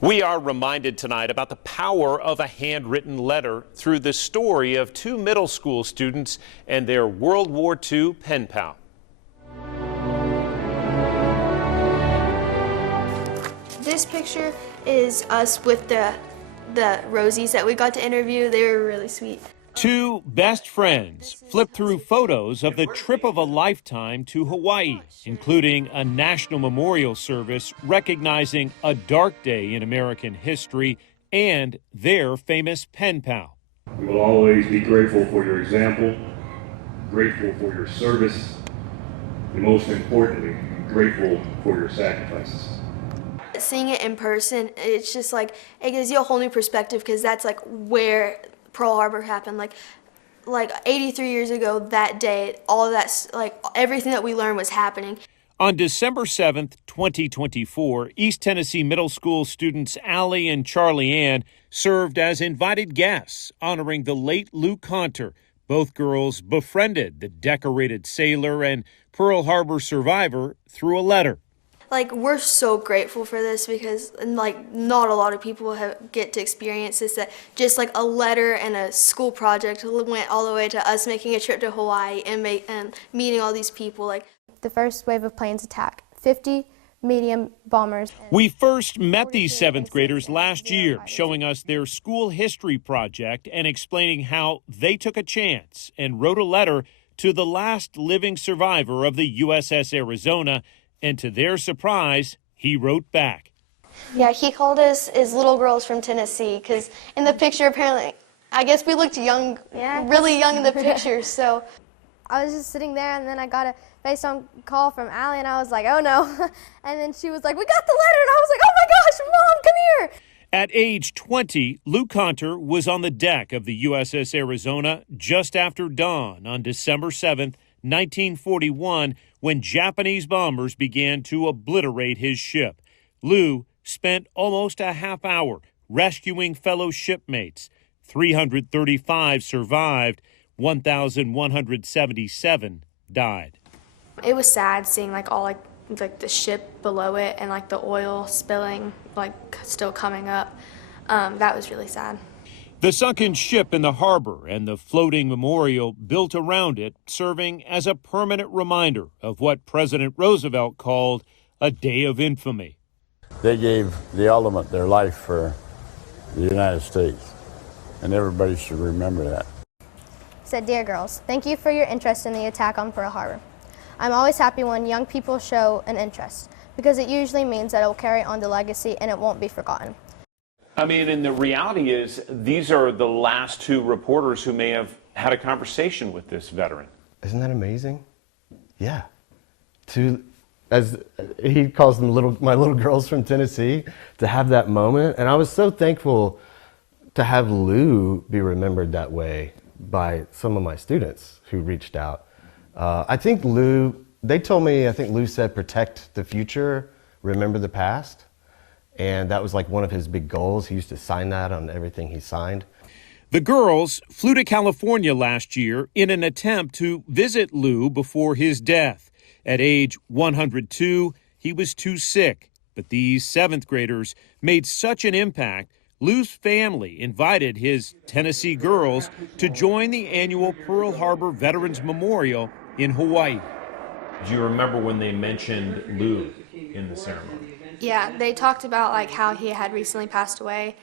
We are reminded tonight about the power of a handwritten letter through the story of two middle school students and their World War II pen pal. This picture is us with the Rosies that we got to interview. They were really sweet. Two best friends flip through photos of the trip of a lifetime to Hawaii, including a national memorial service recognizing a dark day in American history and their famous pen pal. We will always be grateful for your example, grateful for your service, and most importantly, grateful for your sacrifices. Seeing it in person, it's just like, it gives you a whole new perspective because that's like where Pearl Harbor happened. Like 83 years ago that day, all of that, like everything that we learned was happening. On December 7th, 2024, East Tennessee Middle School students Allie and Charlie Ann served as invited guests, honoring the late Lou Conter. Both girls befriended the decorated sailor and Pearl Harbor survivor through a letter. Like, we're so grateful for this because, like, not a lot of people get to experience this. That just like a letter and a school project went all the way to us making a trip to Hawaii and meeting all these people. Like, the first wave of planes attack, 50 medium bombers. We first met these seventh graders last year, showing us their school history project and explaining how they took a chance and wrote a letter to the last living survivor of the USS Arizona. And to their surprise, he wrote back. Yeah, he called us as little girls from Tennessee because in the picture, apparently, I guess we looked young, really young in the picture. So I was just sitting there, and then I got a FaceTime call from Allie, and I was like, oh no. And then she was like, we got the letter, and I was like, oh my gosh, Mom, come here. At age 20, Lou Conter was on the deck of the USS Arizona just after dawn on December 7th, 1941, when Japanese bombers began to obliterate his ship. Lou spent almost a half hour rescuing fellow shipmates. 335 survived, 1,177 died. It was sad seeing all the ship below it and the oil spilling, still coming up. That was really sad. The sunken ship in the harbor and the floating memorial built around it, serving as a permanent reminder of what President Roosevelt called a day of infamy. They gave the ultimate, their life for the United States, and everybody should remember that. Said, dear girls, thank you for your interest in the attack on Pearl Harbor. I'm always happy when young people show an interest, because it usually means that it will carry on the legacy and it won't be forgotten. I mean, and the reality is, these are the last two reporters who may have had a conversation with this veteran. Isn't that amazing? Yeah. As he calls them my little girls from Tennessee, to have that moment. And I was so thankful to have Lou be remembered that way by some of my students who reached out. I think Lou said, protect the future, remember the past. And that was one of his big goals. He used to sign that on everything he signed. The girls flew to California last year in an attempt to visit Lou before his death. At age 102, he was too sick. But these seventh graders made such an impact, Lou's family invited his Tennessee girls to join the annual Pearl Harbor Veterans Memorial in Hawaii. Do you remember when they mentioned Lou in the ceremony? Yeah, they talked about how he had recently passed away,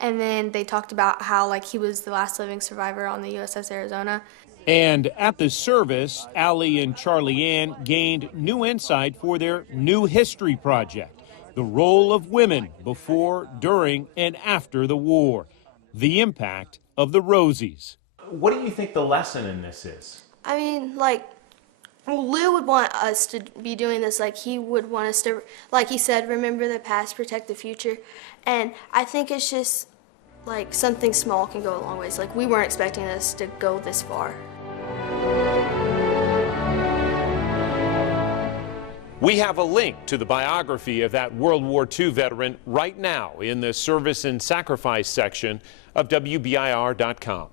and then they talked about how he was the last living survivor on the USS Arizona. And at the service, Allie and Charlie Ann gained new insight for their new history project, the role of women before, during, and after the war, the impact of the Rosies. What do you think the lesson in this is? I mean, Lou would want us to be doing this. He would want us to, like he said, remember the past, protect the future. And I think it's just something small can go a long ways. We weren't expecting this to go this far. We have a link to the biography of that World War II veteran right now in the Service and Sacrifice section of WBIR.com.